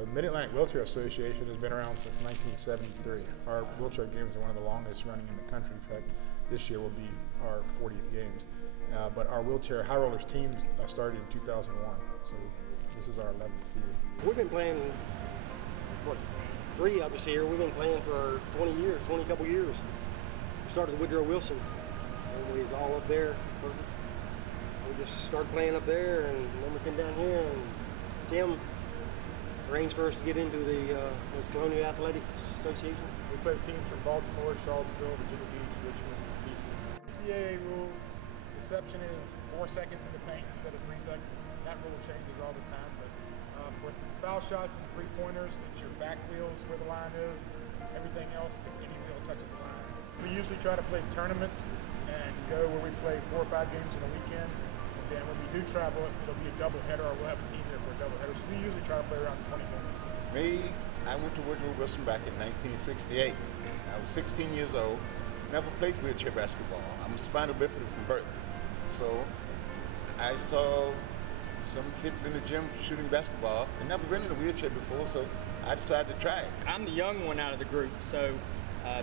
The Mid-Atlantic Wheelchair Association has been around since 1973. Our wheelchair games are one of the longest running in the country. In fact, this year will be our 40th games. But our wheelchair High Rollers team started in 2001, so this is our 11th season. We've been playing, what, 3 of us here. We've been playing for 20 couple years. We started with Woodrow Wilson, and we was all up there. We just started playing up there, and then we came down here, and Tim arranged for us to get into the Colonial Athletic Association. We play teams from Baltimore, Charlottesville, Virginia Beach, Richmond, DC. CAA rules, reception is 4 seconds in the paint instead of 3 seconds. That rule changes all the time, but for foul shots and three-pointers, it's your back wheels where the line is. Everything else, it's any wheel touches the line. We usually try to play tournaments and go where we play 4 or 5 games in a weekend. And when we do travel, it'll be a doubleheader, or we'll have a team there for a doubleheader. So we usually try to play around 20 games. Me, I went to Woodrow Wilson back in 1968. I was 16 years old. Never played wheelchair basketball. I'm spinal bifida from birth. So I saw some kids in the gym shooting basketball. I'd never been in a wheelchair before, so I decided to try it. I'm the young one out of the group, so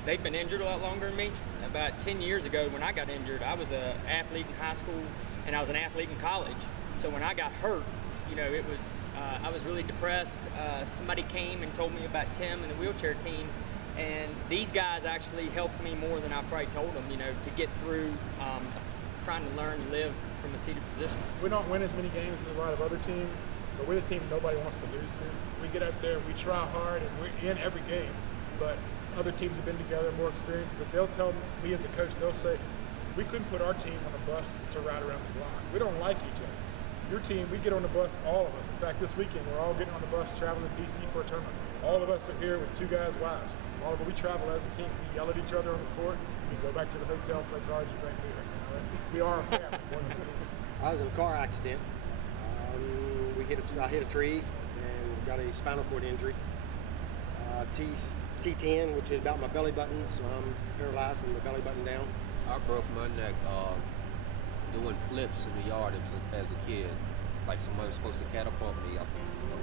they've been injured a lot longer than me. About 10 years ago when I got injured, I was an athlete in high school and I was an athlete in college. So when I got hurt, you know, it was I was really depressed. Somebody came and told me about Tim and the wheelchair team, and these guys actually helped me more than I probably told them, you know, to get through trying to learn to live from a seated position. We don't win as many games as a lot of other teams, but we're the team nobody wants to lose to. We get out there, we try hard, and we're in every game. But other teams have been together, more experienced, but they'll tell me as a coach, they'll say, we couldn't put our team on a bus to ride around the block. We don't like each other. Your team, we get on the bus, all of us. In fact, this weekend, we're all getting on the bus traveling to DC for a tournament. All of us are here with 2 guys' wives. All of us, we travel as a team. We yell at each other on the court. We go back to the hotel, play cards, you drink beer. You know? We are a family, more than a team. I was in a car accident. I hit a tree and got a spinal cord injury. T10, which is about my belly button, so I'm paralyzed from the belly button down. I broke my neck doing flips in the yard as a kid. Like somebody was supposed to catapult me. I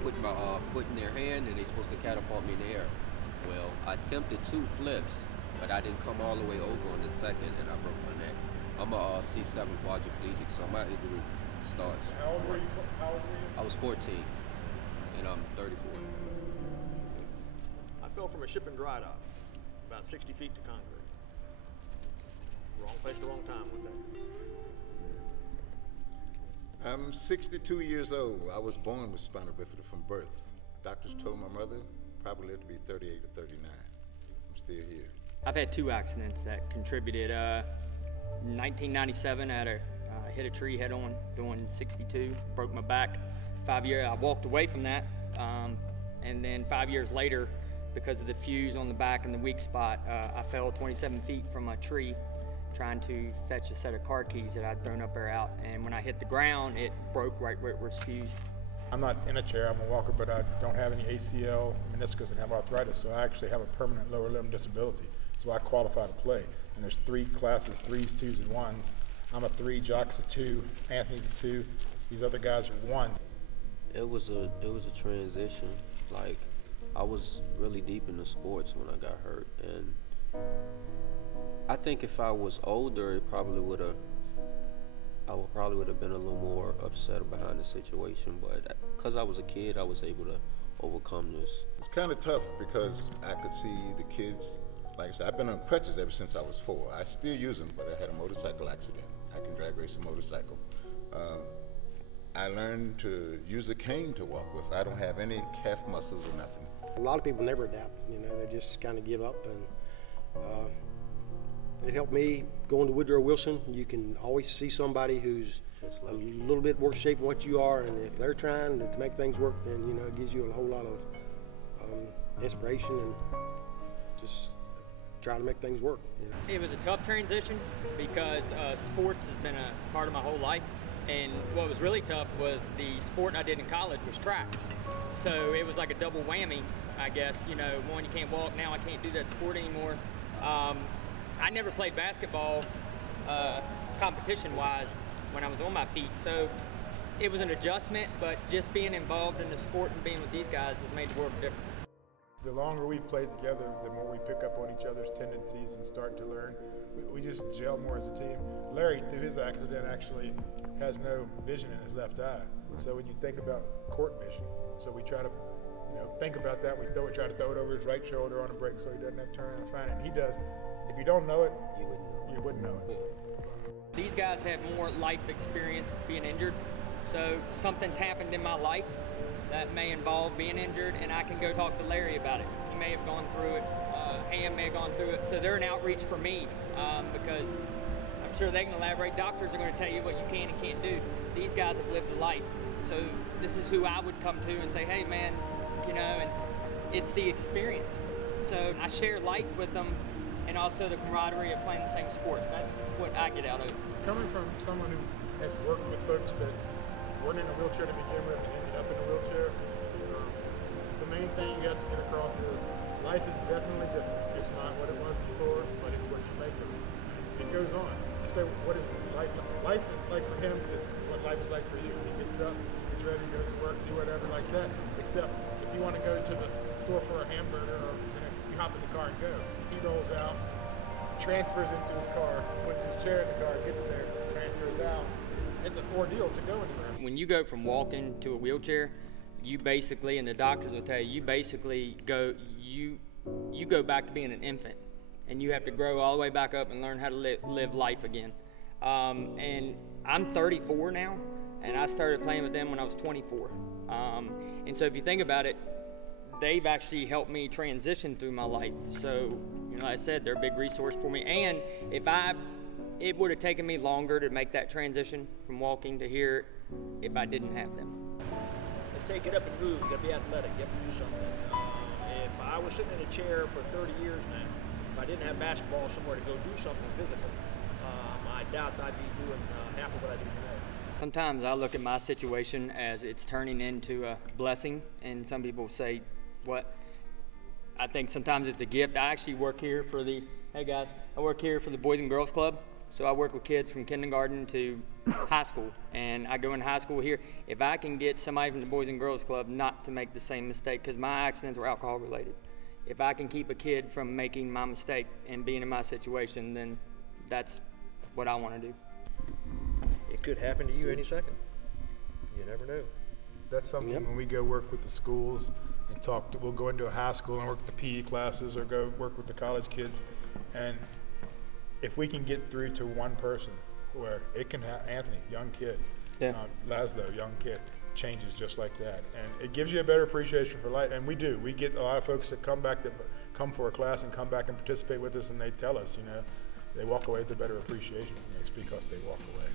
put my foot in their hand and they're supposed to catapult me in the air. Well, I attempted 2 flips, but I didn't come all the way over on the second and I broke my neck. I'm a C7 quadriplegic, so my injury starts. How old were you? I was 14 and I'm 34. I fell from a ship in dry dock, about 60 feet to concrete. Wrong place, the wrong time one day. I'm 62 years old. I was born with spinal bifida from birth. Doctors told my mother probably lived to be 38 or 39. I'm still here. I've had 2 accidents that contributed. 1997, I hit a tree head on doing 62, broke my back. 5 years, I walked away from that, and then 5 years later, because of the fuse on the back and the weak spot, I fell 27 feet from a tree trying to fetch a set of car keys that I'd thrown up there out. And when I hit the ground, it broke right where it was fused. I'm not in a chair, I'm a walker, but I don't have any ACL, meniscus, and have arthritis, so I actually have a permanent lower limb disability. So I qualify to play. And there's 3 classes, 3s, 2s, and 1s. I'm a 3, Jock's a 2, Anthony's a 2. These other guys are 1s. It was a transition. Like, I was really deep into sports when I got hurt, and I think if I was older, I probably would have been a little more upset behind the situation, but because I was a kid, I was able to overcome this. It's kind of tough because I could see the kids. Like I said, I've been on crutches ever since I was 4. I still use them, but I had a motorcycle accident. I can drag race a motorcycle. I learned to use a cane to walk with. I don't have any calf muscles or nothing. A lot of people never adapt, you know, they just kind of give up, and it helped me going to Woodrow Wilson. You can always see somebody who's a little bit worse shape than what you are, and if they're trying to make things work, then, you know, it gives you a whole lot of inspiration and just try to make things work. You know? It was a tough transition because sports has been a part of my whole life. And what was really tough was the sport I did in college was track. So it was like a double whammy, I guess. You know, one, you can't walk, now I can't do that sport anymore. I never played basketball competition-wise when I was on my feet. So it was an adjustment, but just being involved in the sport and being with these guys has made the world of difference. The longer we've played together, the more we pick up on each other's tendencies and start to learn. We just gel more as a team. Larry, through his accident, actually has no vision in his left eye. So when you think about court vision, so we try to, think about that. We try to throw it over his right shoulder on a break so he doesn't have to turn around and find it. And he does. If you don't know it, you wouldn't know it. These guys have more life experience being injured. So something's happened in my life that may involve being injured, and I can go talk to Larry about it. He may have gone through it, Ham may have gone through it. So they're an outreach for me because I'm sure they can elaborate. Doctors are going to tell you what you can and can't do. These guys have lived a life. So this is who I would come to and say, hey man, and it's the experience. So I share life with them and also the camaraderie of playing the same sport. That's what I get out of it. Coming from someone who has worked with folks that weren't in a wheelchair to begin with and ended up in a wheelchair, the main thing you have to get across is life is definitely different. It's not what it was before, but it's what you make of it. And it goes on. You say, what is life like? Life is like for him is what life is like for you. He gets up, gets ready, goes to work, do whatever like that. Except if you want to go to the store for a hamburger or you hop in the car and go. He rolls out, transfers into his car, puts his chair in the car, gets there, transfers out. It's an ordeal to go anywhere. When you go from walking to a wheelchair, you basically, and the doctors will tell you, you basically go, you go back to being an infant, and you have to grow all the way back up and learn how to live life again. And I'm 34 now, and I started playing with them when I was 24. And so if you think about it, they've actually helped me transition through my life. So, like I said, they're a big resource for me. And it would have taken me longer to make that transition from walking to here if I didn't have them. They say get up and move, you gotta be athletic, you have to do something. If I was sitting in a chair for 30 years now, if I didn't have basketball somewhere to go do something physical, I doubt I'd be doing half of what I do today. Sometimes I look at my situation as it's turning into a blessing, and some people say, what? I think sometimes it's a gift. I actually work here for the Boys and Girls Club. So I work with kids from kindergarten to high school, and I go in high school here. If I can get somebody from the Boys and Girls Club not to make the same mistake, because my accidents were alcohol related, if I can keep a kid from making my mistake and being in my situation, then that's what I want to do. It could happen to you any second. You never know. That's something when we go work with the schools and we'll go into a high school and work with the PE classes or go work with the college kids, and if we can get through to one person where it can have Anthony, young kid, Laszlo, young kid, changes just like that. And it gives you a better appreciation for life. And we do. We get a lot of folks that come for a class and come back and participate with us, and they tell us, they walk away with a better appreciation. It's because they walk away.